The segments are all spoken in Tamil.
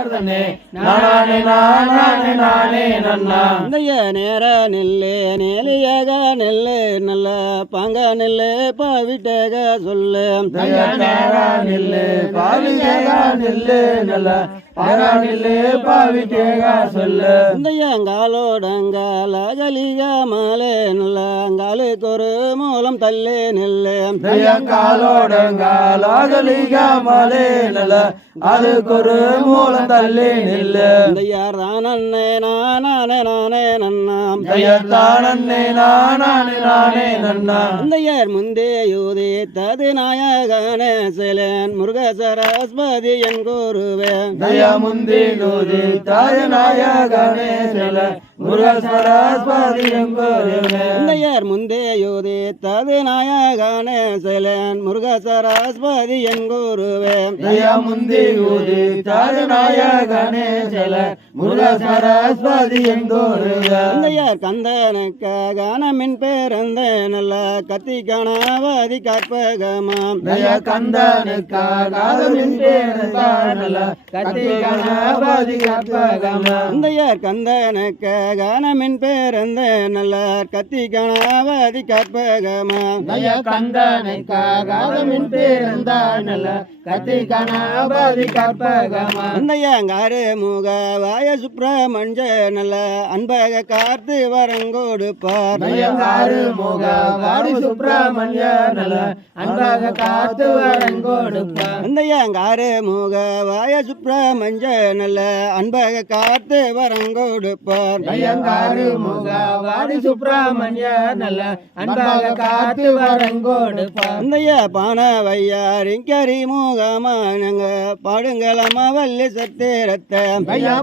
நாரதனே நானே நானே நானே நன்னா இந்தைய நேர நெல்லு நேலியாக நெல்லு நல்ல பாங்க நெல்லு பாவிட்டக சொல்லு நேர நெல்லு பாவிட்டக நெல்லு நல்ல பாரானிலே பாவிட்டேக சொல்லு இந்தையங்காலோடங்கால கலிக மாலே நல்ல அங்காலுக்கு ஒரு மூலம் தள்ளி நெல்லு கையங்காலோடங்கால கலிக மாலே நல்ல அதுக்கு ஒரு மூலம் தள்ளி நெல்லு இந்தையார் தானே நானே நானே நன்னாம் தானே நானே நானே நன்னா இந்தையார் முந்தே யூதி தது நாயகனே சிலன் முருக சரஸ்வதி என் கூறுவேன் முந்தி நூதி தாய நாயகனே சில முருக சரஸ்வதி இந்தையார் முந்தே யூதி தது நாயகனே சிலன் முருக சரஸ்வதி என் கூறுவேன் முந்தி யூதி தாய நாயகனே சில முருக சரஸ்வதி இந்தையார் கந்தனுக்காக மின் பேரந்த நல்ல கத்தி கணாவதி கற்பகமாம் கந்தனுக்காக மின் பேரந்த நல்ல கத்தி கணாவதி கற்பகமாம் இந்தையார் கந்தனுக்காக மின் பேரந்த நல்ல கத்தி கணாவதி கற்பகமாம் கந்தனுக்காக மின் பேரந்த நல்ல கத்தி கணாவதி கற்பகமாம் இந்தையாங்காரு முக வாய சுப்பிரமணிய நல்ல அன்பக காத்து வரங்கொடுப்பார் முக வாடி சுப்பிரமணிய நல்ல அன்பக காத்து வரங்கொடுப்பார் இந்தையாங்காரு முக வாய சுப்பிரமணிய நல்ல அன்பக காத்து வரங்கொடுப்பார் முக வாடி சுப்பிரமணிய நல்ல அன்பக காத்து வரங்கொடுப்பார் இந்தைய பானவையாரின் கரி முகமானங்க பாடுங்களமா வள்ளி சத்திரத்தை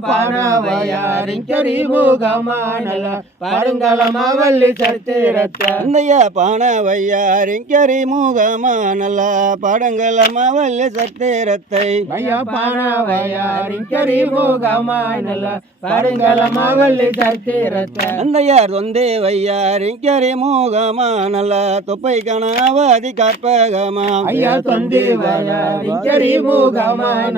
பானவையாரின் கரி முகமான பாடுங்களமா வள்ளி சத்திரத்தை இந்தைய பானவையாரின் கரி முகமானல பாடுங்களமா வள்ளி சத்திரத்தை பானவையாரின் கரி முகமான பாடுங்களமா வள்ளி சத்திரத்தை அந்தையார் தொந்தே வையாரின் கரி முகமானல தொப்பை கணாவதி கற்பகமாம் தொந்தி வையாரின் கரி முகமான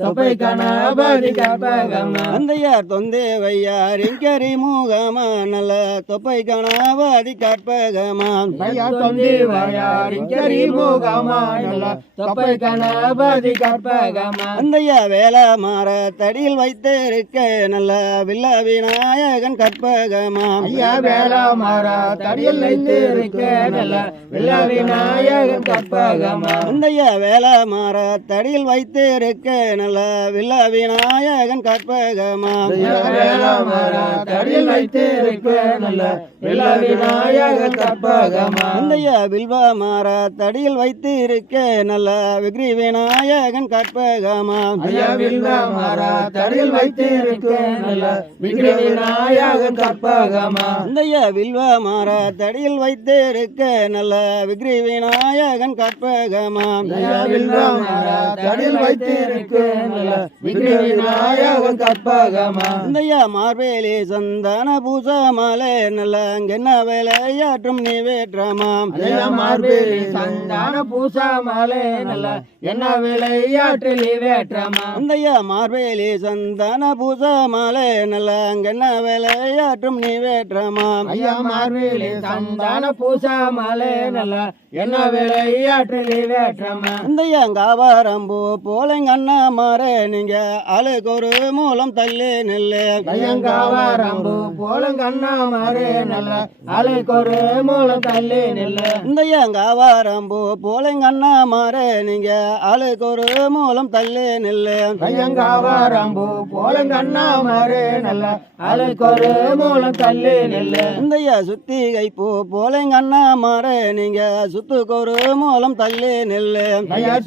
தொப்பை கணாவதி கற்பகமா அந்தையார் தொந்தே வையாரின் கரி முகமானல தொப்பை கணாவதி கற்பகமாம் தொந்தி வையாரின் கரி முகமான தொப்பை கணாவதி கற்பகமா அந்தையா வேல மாற தடியில் வைத்திருக்க நல்ல வில்ல விநாயகன் கற்பகமாம் வேல மாற தடியில் வைத்திருக்க நல்ல வில்ல விநாயகன் கற்பகமா அந்தையா வேல மாற தடியில் வைத்திருக்க நல்ல வில்ல விநாயகன் கற்பகமாம் வேல மாற தடியில் வைத்திருக்க நல்ல வில்ல விநாயகன் கற்பகமா அந்தையா வில்வ மாற தடியில் வைத்திருக்க நல்ல விக்ரி விநாயகன் கற்பகமாம் வில்வ மாற தடியில் வைத்திருக்க நல்ல விக்ரி விநாயகன் கற்பகமா அந்தையா வில்வ மாற தடியில் வைத்திருக்க நல்ல விக்ரி விநாயகன் கற்பகமாம் வில்வ மாற தடியில் வைத்திருக்க நல்ல விக்ரி விநாயகன் கற்பகமா அந்தையா மார்பேலி சந்தான பூச மாலை நல்ல அங்கென்ன வேலையாற்றும் நீவேற்றமாம் மார்பேலி சந்தான பூச மாலை நல்ல என்ன விளையாற்றில் வேற்றமா அந்தையா மார்பேலி சந்தான பூச மாலை நல்ல அங்கென்ன வேலையாற்றும் நீவேற்றமாம் மார்பேலி சந்தான பூச மாலை நல்ல என்ன விளையாற்றில் வேற்றமா அந்தையா காவாரம்பூ போலங்கண்ணா மாற நீங்க ஆளுக்கு ஒரு மூலம் தள்ளி நெல்லு கையங்காவாரம்பு போலங்கண்ணா மாறே நல்ல ஆளுக்கு ஒரு மூலம் தள்ளி நெல்லு இந்தையா காவாரம்பூ போலங்கண்ணா மாற நீங்க ஆளுக்கு ஒரு மூலம் தள்ளி நெல்லு கையங்காவாரம்பு போலங்கண்ணா மாறே நல்ல ஆளுக்கு ஒரு மூலம் தள்ளி நெல்லு இந்தையா சுத்திகை பூ போலங்கண்ணா மாற நீங்க சுத்துக்கு ஒரு மூலம் தள்ளி நெல்லு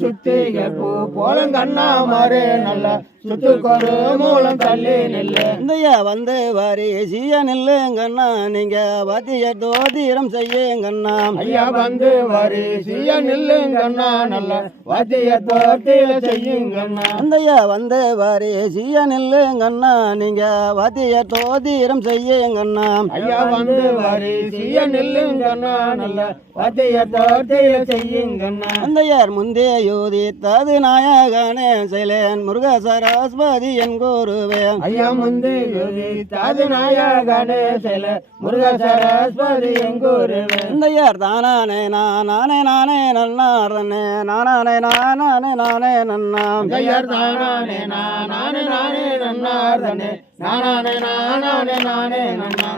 சுத்திகை பூ போலங்கண்ணா மாறே நல்ல சுத்துக்கொரு மூலம் தள்ளி நெல்லு இந்தையா வந்து வாரி சீய நில்லுங்கண்ணா நீங்க வாத்திய தோதிரம் செய்யுங்கண்ணா ஐயா வந்து வாரி சீய நில்லுங்கண்ணா நல்ல வாத்திய தோத்திர செய்யுங்கண்ணா இந்தையா வந்து வாரி சீய நில்லுங்கண்ணா நீங்க வாத்திய தோதிரம் செய்யுங்கண்ணா ஐயா வந்து வாரி சீய நில்லுங்கண்ணா நல்ல வாத்திய தோத்திர செய்யுங்கண்ணா இந்தையார் முந்தே யோதி தது நாயகனே சைலேன் முருகசர சரஸ்வதி என் குருவே ஐயா முந்தி குதி தாது நாயகனே சில முருக சரஸ்வதி எங்கூருவே இந்த யார் தானே நானே நன்னாரனே நானே நன்னா ஐயர் தானே நானே நன்னார்தனே நானே நன்னா